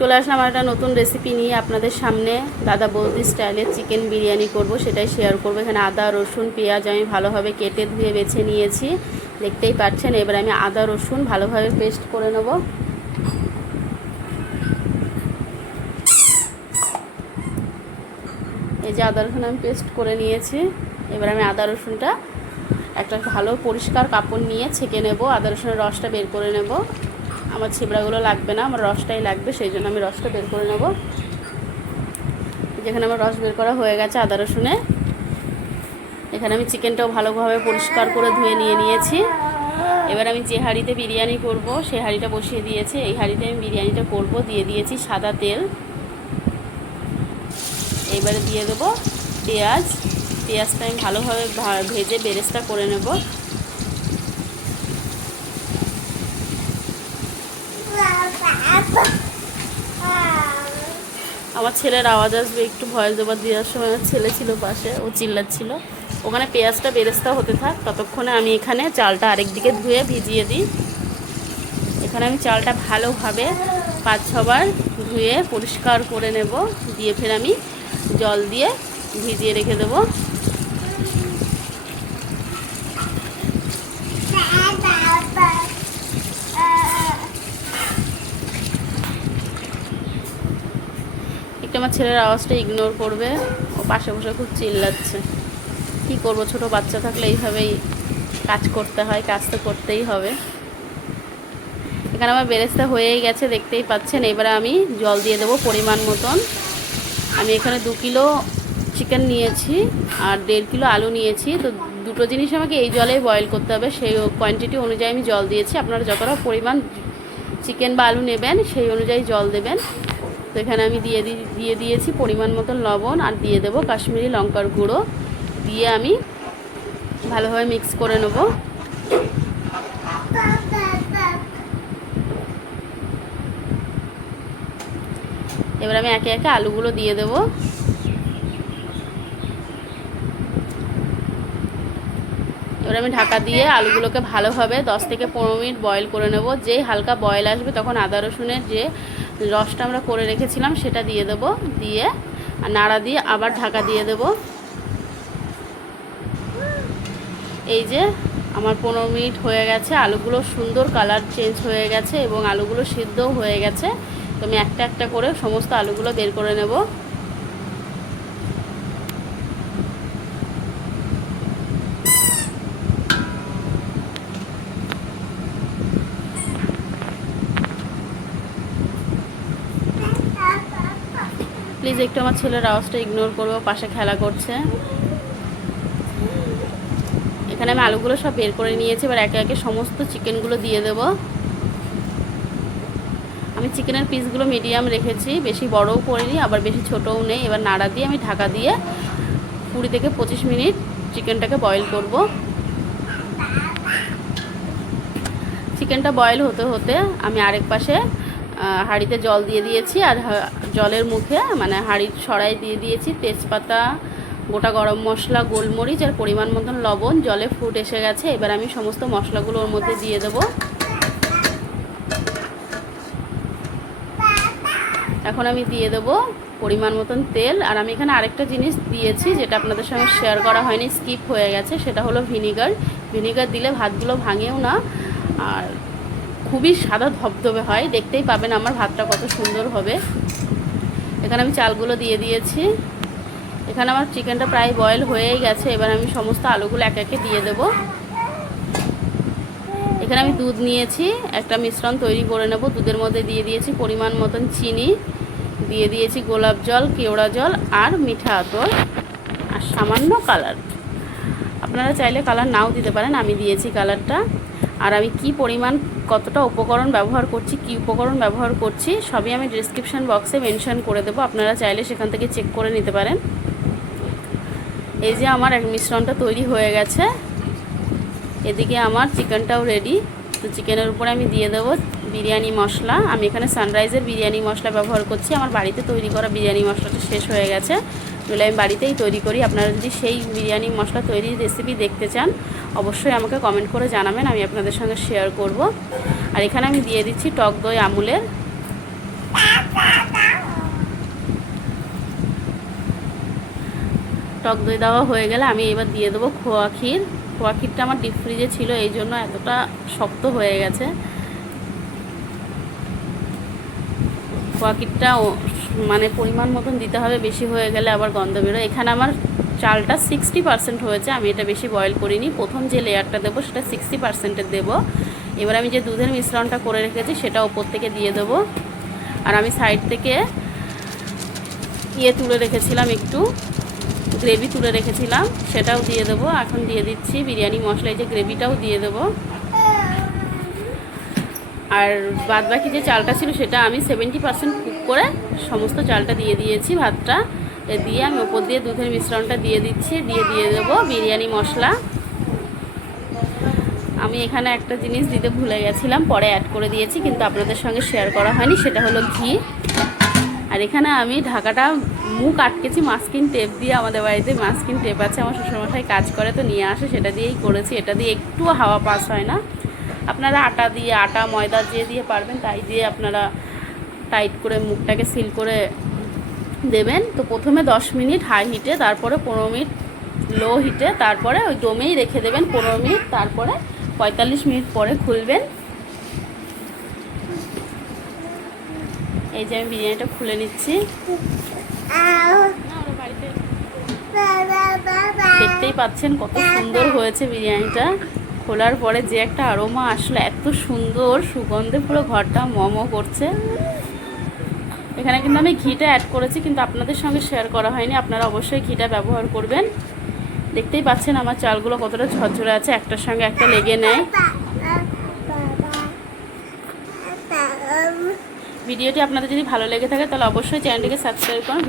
চলে আসলাম একটা নতুন রেসিপি নিয়ে আপনাদের সামনে। দাদা বৌদি স্টাইলের চিকেন বিরিয়ানি করব, সেটাই শেয়ার করব। এখানে আদা রসুন পেঁয়াজ আমি ভালোভাবে কেটে ধুয়ে বেছে নিয়েছি, দেখতেই পাচ্ছেন। এবার আমি আদা রসুন ভালোভাবে পেস্ট করে নেব। এই যে আদা রসুন আমি পেস্ট করে নিয়েছি। এবার আমি আদা রসুনটা একটা ভালো পরিষ্কার কাপড় নিয়ে ছেঁকে নেব। আদা রসুনের রসটা বের করে নেব। আমার ছিবড়াগুলো লাগবে না, আমার রসটাই লাগবে, সেই জন্য আমি রসটা বের করে নেব। যেখানে আমার রস বের করা হয়ে গেছে আদা রসুনে, এখানে আমি চিকেনটাও ভালোভাবে পরিষ্কার করে ধুয়ে নিয়েছি। এবার আমি যে হাঁড়িতে বিরিয়ানি করব সেই হাঁড়িটা বসিয়ে দিয়েছি। এই হাঁড়িতে আমি বিরিয়ানিটা করব। দিয়ে দিয়েছি সাদা তেল। এবারে দিয়ে দেবো পেঁয়াজটা আমি ভালোভাবে ভেজে বেরেস্তা করে নেব। আমার ছেলের আওয়াজ আসবে, একটু ভয়েস দেওয়ার দেওয়ার সময় আমার ছেলে ছিল পাশে, ও চিল্লাচ্ছিল। ওখানে পেঁয়াজটা বেরেস্তা হতে থাক, ততক্ষণে আমি এখানে চালটা আরেকদিকে ধুয়ে ভিজিয়ে দিই। এখানে আমি চালটা ভালোভাবে 5-6 বার ধুয়ে পরিষ্কার করে নেব। দিয়ে ফের আমি জল দিয়ে ভিজিয়ে রেখে দেবো। একটু আমার ছেলের আওয়াজটা ইগনোর করবে, ও পাশে বসে খুব চিল্লাচ্ছে। কী করবো, ছোটো বাচ্চা থাকলে এইভাবেই কাজ করতে হয়, কাজ তো করতেই হবে। এখানে আমার বেরেস্তা হয়েই গেছে, দেখতেই পাচ্ছেন। এবারে আমি জল দিয়ে দেবো পরিমাণ মতন। আমি এখানে 2 কিলো চিকেন নিয়েছি আর 1.5 কিলো আলু নিয়েছি। তো দুটো জিনিস আমাকে এই জলেই বয়েল করতে হবে, সেই কোয়ান্টিটি অনুযায়ী আমি জল দিয়েছি। আপনারা যতটা পরিমাণ চিকেন বা আলু নেবেন সেই অনুযায়ী জল দেবেন। তো এখানে আমি দিয়ে দিয়েছি পরিমাণ মতন লবণ, আর দিয়ে দেবো কাশ্মীরি লঙ্কার গুঁড়ো। দিয়ে আমি ভালোভাবে মিক্স করে নেব। এবার আমি একে একে আলুগুলো দিয়ে দেব। এবার আমি ঢাকা দিয়ে আলুগুলোকে ভালোভাবে 10 থেকে 15 মিনিট বয়েল করে নেব। যেই হালকা বয়েল আসবে তখন আদা রসুনের যে রসটা আমরা করে রেখেছিলাম সেটা দিয়ে দেব। দিয়ে নাড়া দিয়ে আবার ঢাকা দিয়ে দেব। এই যে আমার 15 মিনিট হয়ে গেছে, আলুগুলো সুন্দর কালার চেঞ্জ হয়ে গেছে এবং আলুগুলো সিদ্ধও হয়ে গেছে। তো আমি একটা একটা করে সমস্ত আলুগুলো বের করে নেব। প্লিজ একটু আমার ছেলের আওয়াজটা ইগনোর করবো, পাশে খেলা করছে। এখানে আমি আলুগুলো সব বের করে নিয়েছি। এবার একে একে সমস্ত চিকেনগুলো দিয়ে দেব। আমি চিকেনের পিসগুলো মিডিয়াম রেখেছি, বেশি বড়ও করিনি আবার বেশি ছোটও নেই। এবার নাড়া দিয়ে আমি ঢাকা দিয়ে 20 থেকে 25 মিনিট চিকেনটাকে বয়েল করব। চিকেনটা বয়েল হতে হতে আমি আরেক পাশে হাঁড়িতে জল দিয়ে দিয়েছি। আর জলের মুখে মানে হাঁড়ির সরাই দিয়ে দিয়েছি তেজপাতা, গোটা গরম মশলা, গোলমরিচ আর পরিমাণ মতন লবণ। জলে ফুট এসে গেছে। এবার আমি সমস্ত মশলাগুলো ওর মধ্যে দিয়ে দেবো। এখন আমি দিয়ে দেবো পরিমাণ মতন তেল। আর আমি এখানে আরেকটা জিনিস দিয়েছি যেটা আপনাদের সঙ্গে শেয়ার করা হয়নি, স্কিপ হয়ে গেছে, সেটা হলো ভিনিগার। ভিনিগার দিলে ভাতগুলো ভাঙেও না আর খুবই সাদা ধবধবে হয়। দেখতেই পাবেন আমার ভাতটা কত সুন্দর হবে। এখানে আমি চালগুলো দিয়ে দিয়েছি। এখানে আমার চিকেনটা প্রায় বয়েল হয়েই গেছে। এবার আমি সমস্ত আলুগুলো একে একে দিয়ে দেব। এখানে আমি দুধ নিয়েছি, একটা মিশ্রণ তৈরি করে নেব। দুধের মধ্যে দিয়ে দিয়েছি পরিমাণ মতন চিনি, দিয়ে দিয়েছি গোলাপ জল, কেওড়া জল আর মিঠা আতর আর সামান্য কালার। আপনারা চাইলে কালার নাও দিতে পারেন, আমি দিয়েছি কালারটা। আর আমি কি পরিমাণ কতটা উপকরণ ব্যবহার করছি সবই আমি ডেসক্রিপশন বক্সে মেনশন করে দেবো, আপনারা চাইলে সেখান থেকে চেক করে নিতে পারেন। এই যে আমার এক মিশ্রণটা তৈরি হয়ে গেছে, এদিকে আমার চিকেনটাও রেডি। তো চিকেনের উপরে আমি দিয়ে দেবো বিরিয়ানি মশলা। আমি এখানে সানরাইজের বিরিয়ানি মশলা ব্যবহার করছি। আমার বাড়িতে তৈরি করা বিরিয়ানি মশলাটা শেষ হয়ে গেছে, বলে আমি বাড়িতেই তৈরি করি। আপনারা যদি সেই বিরিয়ানি মশলা তৈরির রেসিপি দেখতে চান অবশ্যই আমাকে কমেন্ট করে জানাবেন, আমি আপনাদের সঙ্গে শেয়ার করব। আর এখানে আমি দিয়ে দিচ্ছি টক দই আমুলের। টক দই দেওয়া হয়ে গেলে আমি এবার দিয়ে দেবো খোয়া ক্ষীর। খোয়া ক্ষীরটা আমার ডিপ ফ্রিজে ছিল, এই জন্য এতটা শক্ত হয়ে গেছে। খোয়া ক্ষীরটা মানে পরিমাণ মতন দিতে হবে, বেশি হয়ে গেলে আবার গন্ধ বেরোয়। এখানে আমার চালটা 60% হয়েছে, আমি এটা বেশি বয়েল করিনি। প্রথম যে লেয়ারটা দেবো সেটা 60%-এর দেবো। এবার আমি যে দুধের মিশ্রণটা করে রেখেছি সেটা ওপর থেকে দিয়ে দেবো। আর আমি সাইড থেকে তুলে রেখেছিলাম, একটু গ্রেভি তুলে রেখেছিলাম, সেটাও দিয়ে দেবো। এখন দিয়ে দিচ্ছি বিরিয়ানি মশলা, এই যে গ্রেভিটাও দিয়ে দেবো। আর বাদবাকি যে চালটা ছিল সেটা আমি 70% কুক করে সমস্ত চালটা দিয়ে দিয়েছি। ভাতটা দিয়ে আমি ওপর দিয়ে দুধের মিশ্রণটা দিয়ে দিচ্ছি, দিয়ে দেবো বিরিয়ানি মশলা। আমি এখানে একটা জিনিস দিতে ভুলে গেছিলাম, পরে অ্যাড করে দিয়েছি, কিন্তু আপনাদের সঙ্গে শেয়ার করা হয়নি, সেটা হলো ঘি। আর এখানে আমি ঢাকাটা মুখ আটকেছি মাস্কিন টেপ দিয়ে। আমাদের বাড়িতে মাস্কিন টেপ আছে, আমার শ্বশুরমশাই কাজ করে তো নিয়ে আসে, সেটা দিয়েই করেছি। এটা দিয়ে একটুও হাওয়া পাস হয় না। আপনারা আটা ময়দা যে দিয়ে পারবেন তাই দিয়ে আপনারা টাইট করে মুখটাকে সিল করে দেবেন। তো প্রথমে 10 মিনিট হাই হিটে, তারপরে 15 মিনিট লো হিটে, তারপরে ওই দমেই রেখে দেবেন 15 মিনিট, তারপরে 45 মিনিট পরে খুলবেন। এই যে আমি বিরিয়ানিটা খুলে নিচ্ছি। দেখতেই পাচ্ছেন কত সুন্দর হয়েছে বিরিয়ানিটা। খোলার পরে যে একটা আরোমা আসলো, এত সুন্দর সুগন্ধে পুরো ঘরটা মমো করছে। এখানে কিন্তু আমি ঘিটা অ্যাড করেছি, কিন্তু আপনাদের সঙ্গে শেয়ার করা হয়নি। আপনারা অবশ্যই ঘিটা ব্যবহার করবেন। দেখতেই পাচ্ছেন আমার চালগুলো কতটা ঝরঝরে আছে, একটার সঙ্গে একটা লেগে নেয়। ভিডিওটি আপনাদের যদি ভালো লেগে থাকে তাহলে অবশ্যই চ্যানেলটিকে সাবস্ক্রাইব করুন।